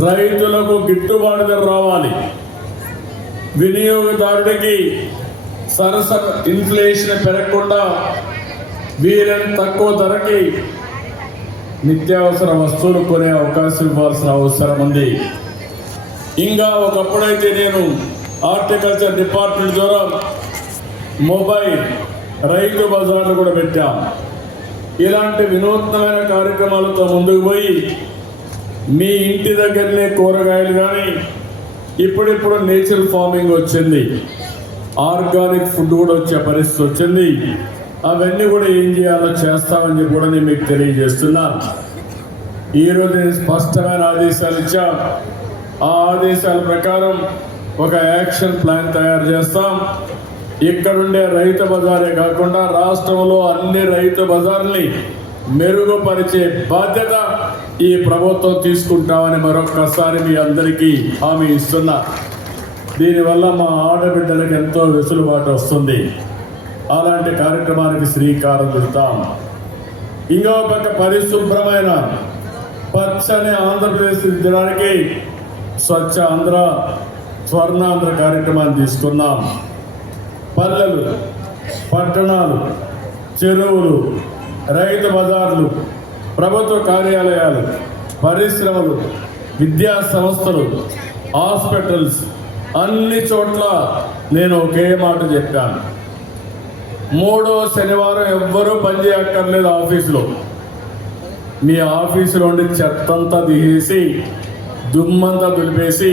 రైతులకు గిట్టుబాటు ధర రావాలి, వినియోగదారుడికి సరసర ఇన్ఫ్లేషన్ పెరగకుండా వీలైనంత తక్కువ ధరకి నిత్యావసర వస్తువులు కొనే అవకాశం ఇవ్వాల్సిన అవసరం ఉంది. ఇంకా ఒకప్పుడైతే నేను హార్టికల్చర్ డిపార్ట్మెంట్ ద్వారా మొబైల్ రైతు బజార్లు కూడా పెట్టాం. ఇలాంటి వినూత్నమైన కార్యక్రమాలతో ముందుకు పోయి మీ ఇంటి దగ్గరనే కూరగాయలు కానీ ఇప్పుడిప్పుడు నేచురల్ ఫార్మింగ్ వచ్చింది, ఆర్గానిక్ ఫుడ్ కూడా వచ్చే పరిస్థితి వచ్చింది. అవన్నీ కూడా ఏం చేయాలో చేస్తామని చెప్పి కూడా నేను మీకు తెలియజేస్తున్నాను. ఈరోజు నేను స్పష్టమైన ఆదేశాలు ఇచ్చా. ఆ ఆదేశాల ప్రకారం ఒక యాక్షన్ ప్లాన్ తయారు చేస్తాం. ఇక్కడుండే రైతు బజారే కాకుండా రాష్ట్రంలో అన్ని రైతు బజార్ని మెరుగుపరిచే బాధ్యత ఈ ప్రభుత్వం తీసుకుంటామని మరొక్కసారి మీ అందరికీ హామీ ఇస్తున్నా. దీనివల్ల మా ఆడబిడ్డలకు ఎంతో వెసులుబాటు వస్తుంది. అలాంటి కార్యక్రమానికి శ్రీకారం చుడతాం. ఇంకో పక్క పరిశుభ్రమైన పచ్చని ఆంధ్రప్రదేశ్ దినడానికి స్వచ్ఛ ఆంధ్ర, స్వర్ణాంధ్ర కార్యక్రమాన్ని తీసుకున్నాం. పల్లెలు, పట్టణాలు, చెరువులు, రైతు బజార్లు, ప్రభుత్వ కార్యాలయాలు, పరిశ్రమలు, విద్యా సంస్థలు, హాస్పిటల్స్ అన్ని చోట్ల నేను ఒకే మాట చెప్పాను. 3వ శనివారం ఎవ్వరూ పనిచేయక్కర్లేదు. ఆఫీసులో మీ ఆఫీసులో ఉండి చెత్తంతా తీసేసి దుమ్మంతా దులిపేసి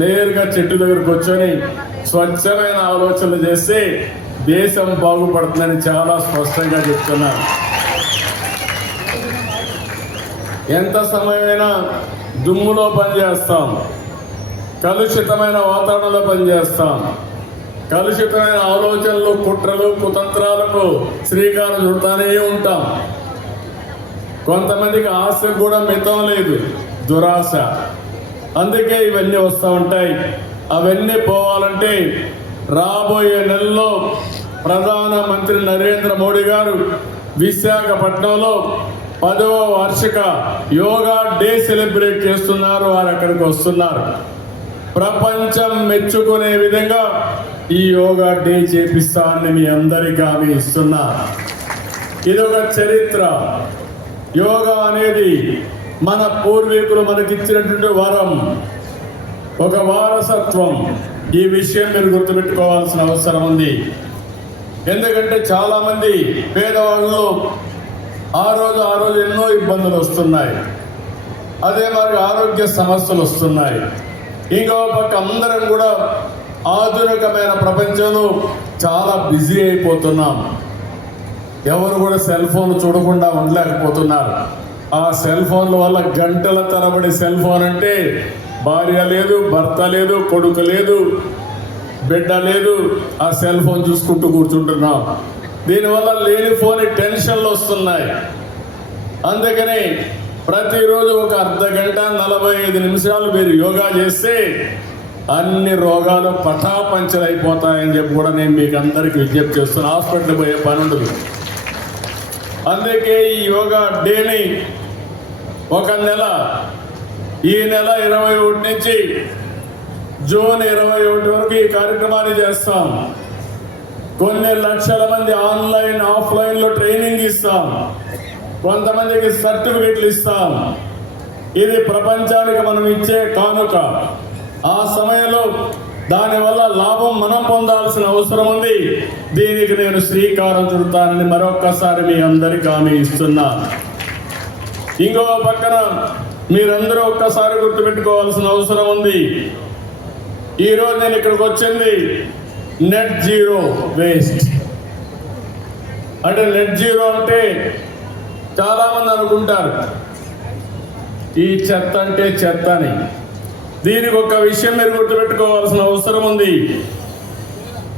నేరుగా చెట్టు దగ్గరకు వచ్చని స్వచ్ఛమైన ఆలోచనలు చేస్తే దేశం బాగుపడుతుందని చాలా స్పష్టంగా చెప్తున్నాను. ఎంత సమయమైనా దుమ్ములో పనిచేస్తాం, కలుషితమైన వాతావరణంలో పనిచేస్తాం, కలుషితమైన ఆలోచనలు, కుట్రలు, కుతంత్రాలకు శ్రీకారం చుడతానే ఉంటాం. కొంతమందికి ఆశ కూడా మితం లేదు, దురాశ. అందుకే ఇవన్నీ వస్తూ ఉంటాయి. అవన్నీ పోవాలంటే రాబోయే నెలలో ప్రధానమంత్రి నరేంద్ర మోడీ గారు విశాఖపట్నంలో 10వ వార్షిక యోగా డే సెలబ్రేట్ చేస్తున్నారు. వారు అక్కడికి వస్తున్నారు. ప్రపంచం మెచ్చుకునే విధంగా ఈ యోగా డే చేపిస్తానని మీ అందరికీ హామీ ఇస్తున్నా. ఇదొక చరిత్ర. యోగా అనేది మన పూర్వీకులు మనకిచ్చినటువంటి వరం, ఒక వారసత్వం. ఈ విషయం మీరు గుర్తుపెట్టుకోవాల్సిన అవసరం ఉంది. ఎందుకంటే చాలామంది పేదవాళ్ళు ఆ రోజు ఎన్నో ఇబ్బందులు వస్తున్నాయి. అదే మరి ఆరోగ్య సమస్యలు వస్తున్నాయి. ఇంకో పక్క అందరం కూడా ఆధునికమైన ప్రపంచంలో చాలా బిజీ అయిపోతున్నాం. ఎవరు కూడా సెల్ ఫోన్ చూడకుండా ఉండలేకపోతున్నారు. ఆ సెల్ ఫోన్ల వల్ల గంటల తరబడి సెల్ ఫోన్ అంటే భార్య లేదు, భర్త లేదు, కొడుకు లేదు, బిడ్డ లేదు, ఆ సెల్ ఫోన్ చూసుకుంటూ కూర్చుంటున్నాం. దీనివల్ల లేనిపోని టెన్షన్లు వస్తున్నాయి. అందుకని ప్రతిరోజు ఒక అర్ధగంట 45 నిమిషాలు మీరు యోగా చేస్తే అన్ని రోగాలు పటాపంచలైపోతాయని చెప్పి కూడా నేను మీకు అందరికీ విజ్ఞప్తి చేస్తున్నాను. హాస్పిటల్ పోయే పని ఉండదు. అందుకే ఈ యోగా డేని ఒక నెల, ఈ నెల 21 నుంచి జూన్ 21 వరకు ఈ కార్యక్రమాన్ని చేస్తాం. కొన్ని లక్షల మంది ఆన్లైన్, ఆఫ్లైన్లో ట్రైనింగ్ ఇస్తాం. కొంతమందికి సర్టిఫికెట్లు ఇస్తాం. ఇది ప్రపంచానికి మనం ఇచ్చే కానుక. ఆ సమయంలో దానివల్ల లాభం మనం పొందాల్సిన అవసరం ఉంది. దీనికి నేను శ్రీకారం చుడతానని మరొక్కసారి మీ అందరికీ హామీ ఇస్తున్నా. ఇంకో పక్కన మీరందరూ ఒక్కసారి గుర్తుపెట్టుకోవాల్సిన అవసరం ఉంది. ఈరోజు నేను ఇక్కడికి వచ్చింది నెట్ జీరో వేస్ట్. అంటే నెట్ జీరో అంటే చాలామంది అనుకుంటారు ఈ చెత్త అంటే చెత్త అని. దీనికి ఒక విషయం మీరు గుర్తుపెట్టుకోవాల్సిన అవసరం ఉంది.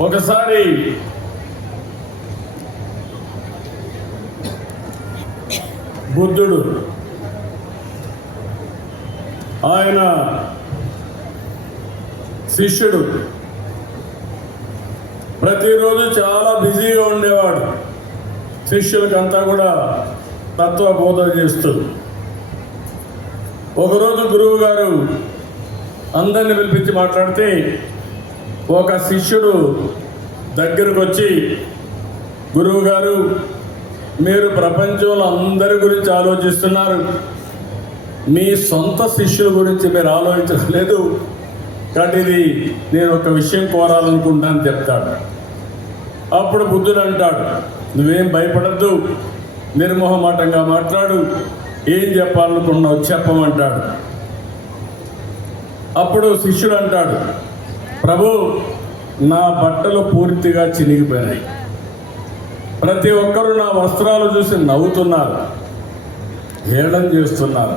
ఒకసారి బుద్ధుడు ఆయన శిష్యుడు ప్రతిరోజు చాలా బిజీగా ఉండేవాడు. శిష్యులకంతా కూడా తత్వ బోధన చేస్తూ ఒకరోజు గురువు గారు అందరిని పిలిపించి మాట్లాడితే ఒక శిష్యుడు దగ్గరకు వచ్చి, గురువు గారు, మీరు ప్రపంచంలో అందరి గురించి ఆలోచిస్తున్నారు, మీ సొంత శిష్యుల గురించి మీరు ఆలోచించలేదు, కాబట్టి ఇది నేను ఒక విషయం కోరాలనుకుంటాను చెప్తాడు. అప్పుడు బుద్ధుడు అంటాడు, నువ్వేం భయపడద్దు, నిర్మోహమాటంగా మాట్లాడు, ఏం చెప్పాలనుకున్నావు చెప్పమంటాడు. అప్పుడు శిష్యుడు అంటాడు, ప్రభు, నా బట్టలు పూర్తిగా చినిగిపోయినాయి, ప్రతి ఒక్కరూ నా వస్త్రాలు చూసి నవ్వుతున్నారు, హేళన చేస్తున్నారు,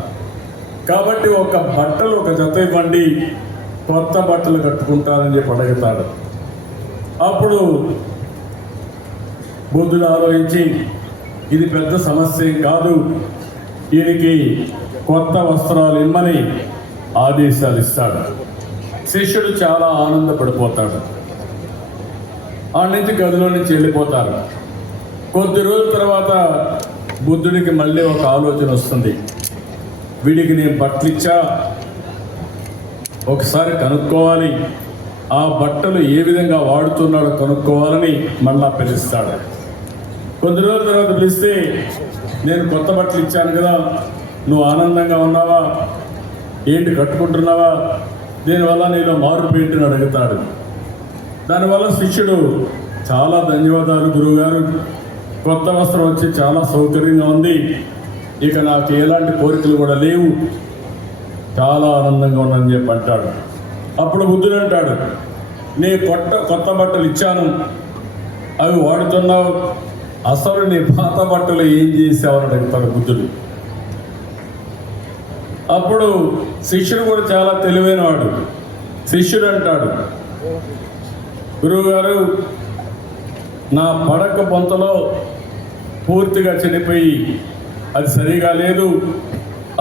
కాబట్టి ఒక జత ఇవ్వండి, కొత్త బట్టలు కట్టుకుంటానని చెప్పి అడుగుతాడు. అప్పుడు బుద్ధుడు ఆలోచించి, ఇది పెద్ద సమస్య కాదు, ఈయనకి కొత్త వస్త్రాలు ఇమ్మని ఆదేశాలు ఇస్తాడు. శిష్యుడు చాలా ఆనందపడిపోతాడు. ఆ నుంచి గదిలో నుంచి వెళ్ళిపోతారు. కొద్ది రోజుల తర్వాత బుద్ధుడికి మళ్ళీ ఒక ఆలోచన వస్తుంది, వీడికి నేను బట్టలు ఇచ్చా, ఒకసారి కనుక్కోవాలి, ఆ బట్టలు ఏ విధంగా వాడుతున్నాడో కనుక్కోవాలని మళ్ళా పిలుస్తాడు. కొద్ది రోజుల తర్వాత పిలిస్తే, నేను కొత్త బట్టలు ఇచ్చాను కదా, నువ్వు ఆనందంగా ఉన్నావా, ఏంటి కట్టుకుంటున్నావా, దీనివల్ల నేను మార్పు ఏంటిని అడుగుతాడు. దానివల్ల శిష్యుడు, చాలా ధన్యవాదాలు గురువుగారు, కొత్త వస్త్రం వచ్చి చాలా సౌకర్యంగా ఉంది, ఇక నాకు ఎలాంటి కోరికలు కూడా లేవు, చాలా ఆనందంగా ఉందని చెప్పి అంటాడు. అప్పుడు బుద్ధుడు అంటాడు, నీ కొత్త బట్టలు ఇచ్చాను, అవి వాడుతున్నావు, అసలు నీ పాత బట్టలు ఏం చేసావని అడుగుతాడు బుద్ధుడు. అప్పుడు శిష్యుడు కూడా చాలా తెలివైనవాడు. శిష్యుడు అంటాడు, గురువుగారు, నా పడక పొంతలో పూర్తిగా చెడిపోయి అది సరిగా లేదు,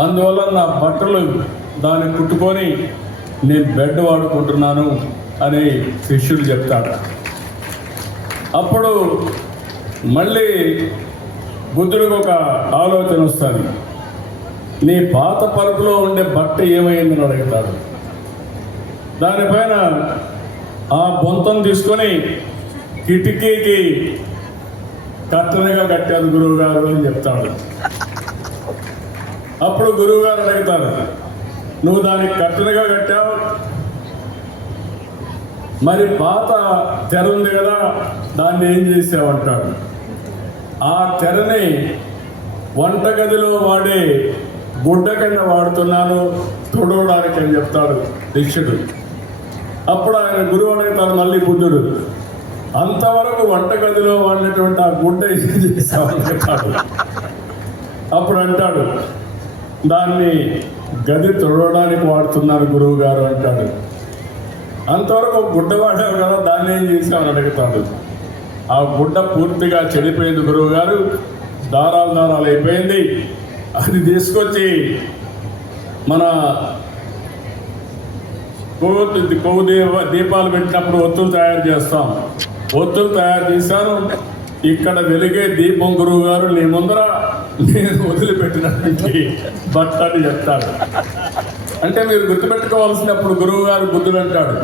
అందువల్ల నా బట్టలు దాన్ని కుట్టుకొని నేను బెడ్ వాడుకుంటున్నాను అని శిష్యుడు చెప్తాడు. అప్పుడు మళ్ళీ బుద్ధుడికి ఒక ఆలోచన వస్తుంది, నీ పాత పరుపులో ఉండే బట్ట ఏమైందని అడుగుతాడు. దానిపైన ఆ బొంతం తీసుకొని కిటికీకి కట్టనగా కట్టారు గురువుగారు అని చెప్తాడు. అప్పుడు గురువుగారు అడుగుతారు, నువ్వు దానికి కట్టనగా కట్టావు, మరి పాత తెర ఉంది కదా, దాన్ని ఏం చేసావు అంటాడు. ఆ తెరని వంటగదిలో వాడే గుడ్డ కింద వాడుతున్నాను తుడవడానికి అని చెప్తాడు శిష్యుడు. అప్పుడు ఆయన గురువు అడుగుతాడు మళ్ళీ బుద్ధుడు, అంతవరకు వంటగదిలో వాడినటువంటి ఆ గుడ్డ ఏం చేస్తాడు. అప్పుడు అంటాడు, దాన్ని గది తుడవడానికి వాడుతున్నారు గురువు గారు అంటాడు. అంతవరకు గుడ్డ వాడారు కదా, దాన్ని ఏం చేసామని అడుగుతాడు. ఆ గుడ్డ పూర్తిగా చెడిపోయింది గురువు గారు, దారాలు అయిపోయింది, అది తీసుకొచ్చి మన కొవ్వు దీపాలు పెట్టినప్పుడు ఒత్తులు తయారు చేస్తాం, ఒత్తులు తయారు చేశాను, ఇక్కడ వెలిగే దీపం గురువు గారు నీ ముందర నేను వదిలిపెట్టినటువంటి బట్ట అని చెప్తాడు. అంటే మీరు గుర్తుపెట్టుకోవాల్సినప్పుడు గురువు గారు బుద్ధుడు అంటాడు,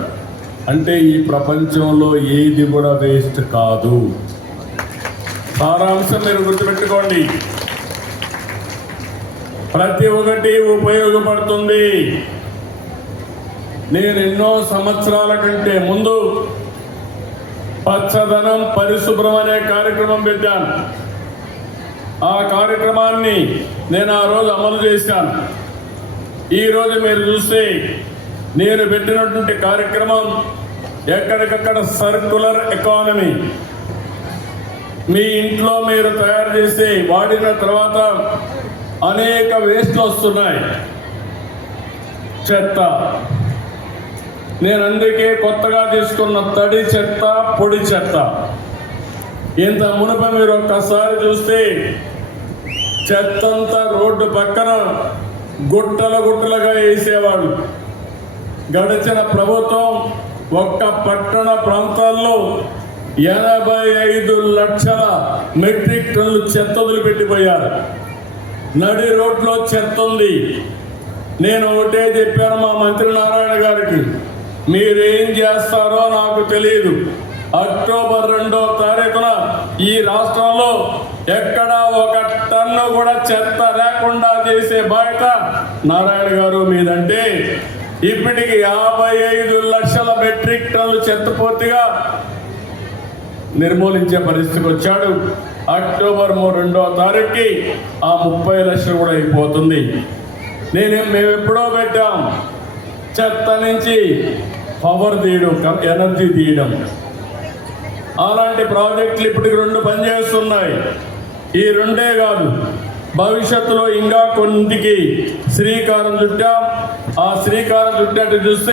అంటే ఈ ప్రపంచంలో ఏది కూడా వేస్ట్ కాదు. సారాంశం మీరు గుర్తుపెట్టుకోండి, ప్రతి ఒక్కటి ఉపయోగపడుతుంది. నేను ఎన్నో సంవత్సరాల కంటే ముందు పచ్చదనం పరిశుభ్రం అనే కార్యక్రమం పెట్టాను. ఆ కార్యక్రమాన్ని నేను ఆ రోజు అమలు చేశాను. ఈరోజు మీరు చూస్తే నేను పెట్టినటువంటి కార్యక్రమం ఎక్కడికక్కడ సర్క్యులర్ ఎకానమీ. మీ ఇంట్లో మీరు తయారు చేసి వాడిన తర్వాత అనేక వేస్ట్లు వస్తున్నాయి, చెత్త. నేను అందుకే కొత్తగా తీసుకున్న తడి చెత్త, పొడి చెత్త. ఇంత మునుపు మీరు ఒక్కసారి చూస్తే చెత్తంతా రోడ్డు పక్కన గుట్టలుగా వేసేవాడు. గడిచిన ప్రభుత్వం ఒక్క పట్టణ ప్రాంతాల్లో 85 లక్షల మెట్రిక్ టన్నులు చెత్త వదిలిపెట్టిపోయారు. నడి రోడ్లో చెత్త ఉంది. నేను ఒకటే చెప్పాను మా మంత్రి నారాయణ గారికి, మీరేం చేస్తారో నాకు తెలియదు. అక్టోబర్ 2వ తారీఖున ఈ రాష్ట్రంలో ఎక్కడా ఒక టన్ను కూడా చెత్త లేకుండా చేసే బాధ్యత నారాయణ గారు మీదంటే, ఇప్పటికి 55 లక్షల మెట్రిక్ టన్నులు చెత్త పూర్తిగా నిర్మూలించే పరిస్థితికి వచ్చాడు. అక్టోబర్ 2వ తారీఖుకి ఆ 30 లక్షలు కూడా అయిపోతుంది. మేము ఎప్పుడో పెట్టాం చెత్త నుంచి పవర్ తీయడం, ఎనర్జీ తీయడం. అలాంటి ప్రాజెక్టులు ఇప్పటికి 2 పనిచేస్తున్నాయి. ఈ 2 కాదు, భవిష్యత్తులో ఇంకా కొన్నింటికి శ్రీకారం చుట్టాం. ఆ శ్రీకారం చుట్టినట్టు చూస్తే